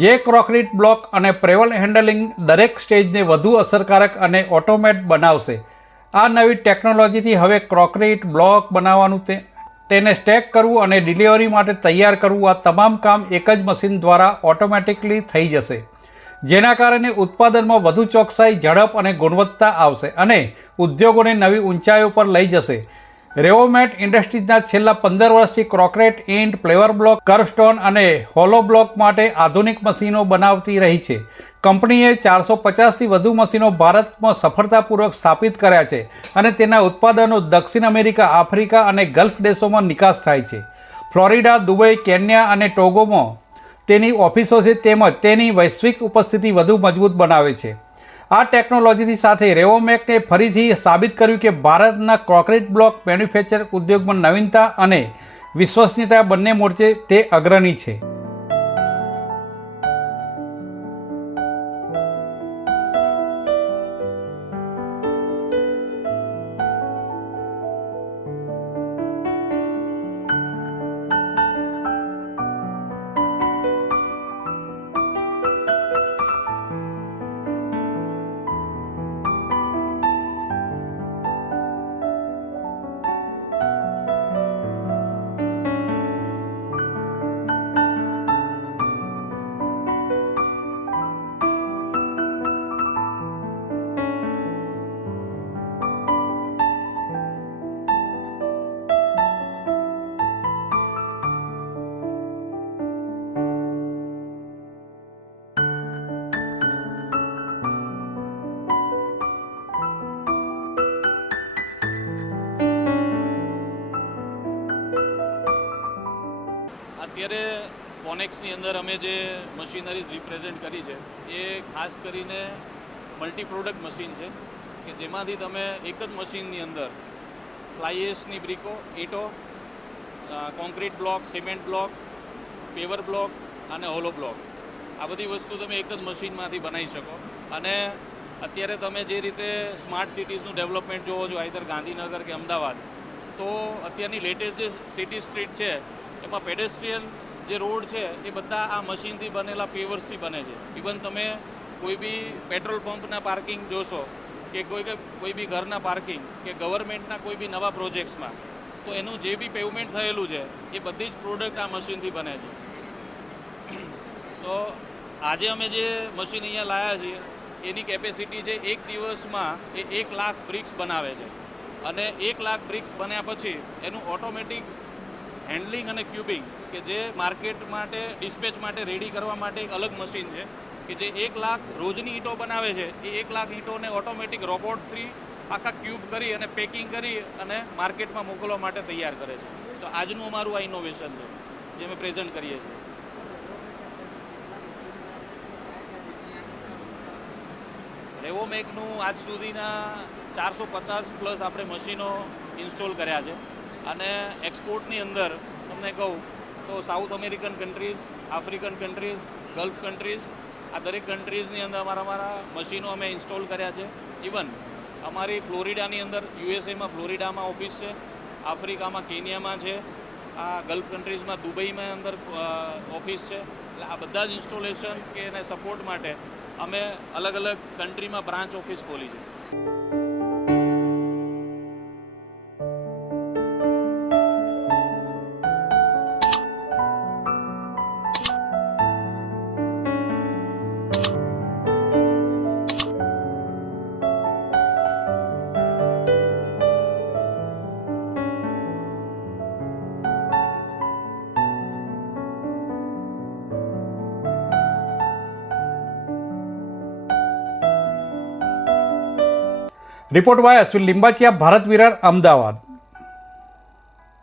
જે concrete block અને પ્રેવલ handling દરેક સ્ટેજને વધુ અસરકારક અને ઓટોમેટ બનાવશે. આ નવી ટેકનોલોજીથી હવે કોન્ક્રીટ બ્લોક બનાવવાનું તેને સ્ટેક કરવું અને ડિલિવરી માટે તૈયાર કરવું આ તમામ કામ એક જ મશીન દ્વારા ઓટોમેટિકલી થઈ જશે, જેના કારણે ઉત્પાદનમાં વધુ ચોકસાઈ, ઝડપ અને ગુણવત્તા આવશે અને ઉદ્યોગોને નવી ઊંચાઈઓ પર લઈ જશે. રેવોમેટ ઇન્ડસ્ટ્રીઝના છેલ્લા 15 વર્ષથી કોન્ક્રીટ ઈંટ, પ્લેવર બ્લોક, કર્વ સ્ટોન અને હોલો બ્લોક માટે આધુનિક મશીનો બનાવતી રહી છે. કંપનીએ 450થી વધુ મશીનો ભારતમાં સફળતાપૂર્વક સ્થાપિત કર્યા છે અને તેના ઉત્પાદનો દક્ષિણ અમેરિકા, આફ્રિકા અને ગલ્ફ દેશોમાં નિકાસ થાય છે. ફ્લોરિડા, દુબઈ, કેન્યા અને ટોગોમાં તેની ઓફિસો છે, તેમજ તેની વૈશ્વિક ઉપસ્થિતિ વધુ મજબૂત બનાવે છે. આ ટેકનોલોજીની સાથે રેવોમેકને ફરીથી સાબિત કર્યું કે ભારતના કોન્ક્રીટ બ્લોક મેન્યુફેક્ચર ઉદ્યોગમાં નવીનતા અને વિશ્વસનીયતા બંને મોરચે તે અગ્રણી છે. અત્યારે કોનેક્સની અંદર અમે જે મશીનરીઝ રિપ્રેઝેન્ટ કરી છે એ ખાસ કરીને મલ્ટી પ્રોડક્ટ મશીન છે કે જેમાંથી તમે એક જ મશીનની અંદર ફ્લાય-એશની બ્રિકો, ઈંટો, concrete block, cement block, paver block અને હોલો બ્લોક આ બધી વસ્તુ તમે એક જ મશીનમાંથી બનાવી શકો. અને અત્યારે તમે જે રીતે સ્માર્ટ સિટીઝનું ડેવલપમેન્ટ જોવો છો, આઈધર ગાંધીનગર કે અમદાવાદ, તો અત્યારની લેટેસ્ટ જે સિટી સ્ટ્રીટ છે એમાં પેડેસ્ટ્રીયન જે રોડ છે એ બધા આ મશીનથી બનેલા પેવર્સથી બને છે. ઇવન તમે કોઈ બી પેટ્રોલ પંપના પાર્કિંગ જોશો કે કોઈ બી ઘરના પાર્કિંગ કે ગવર્મેન્ટના કોઈ બી નવા પ્રોજેક્ટ્સમાં, તો એનું જે બી પેવમેન્ટ થયેલું છે એ બધી જ પ્રોડક્ટ આ મશીનથી બને છે. તો આજે અમે જે મશીન અહીંયા લાવ્યા છીએ એની કેપેસિટી છે એક દિવસમાં એ 1 લાખ બ્રિક્સ બનાવે છે. અને 1 લાખ બ્રિક્સ બન્યા પછી એનું ઓટોમેટિક હેન્ડલિંગ અને ક્યુબિંગ કે જે માર્કેટ માટે ડિસ્પેચ માટે રેડી કરવા માટે એક અલગ મશીન છે કે જે 1 લાખ રોજની ઈંટો બનાવે છે એ 1 લાખ ઈંટોને ઓટોમેટિક રોબોટથી આખા ક્યુબ કરી અને પેકિંગ કરી અને માર્કેટમાં મોકલવા માટે તૈયાર કરે છે. તો આજનું અમારું આ ઇનોવેશન છે જે અમે પ્રેઝન્ટ કરીએ છીએ. રેવોમેકનું આજ સુધીના 450+ આપણે મશીનો ઇન્સ્ટોલ કર્યા છે. અને એક્સપોર્ટની અંદર તમને કહું તો south American countries, African countries, gulf countries આ દરેક કન્ટ્રીઝની અંદર અમારા મશીનો અમે ઇન્સ્ટોલ કર્યા છે. ઇવન અમારી ફ્લોરિડાની અંદર, યુએસએમાં ફ્લોરિડામાં ઓફિસ છે, આફ્રિકામાં કેન્યામાં છે, આ ગલ્ફ કન્ટ્રીઝમાં દુબઈમાં અંદર ઓફિસ છે. એટલે આ બધા જ ઇન્સ્ટોલેશન કે એને સપોર્ટ માટે અમે અલગ અલગ કન્ટ્રીમાં બ્રાન્ચ ઓફિસ ખોલી છે. Report by Ashwin Limbachiya, Bharat Virar, Ahmedabad.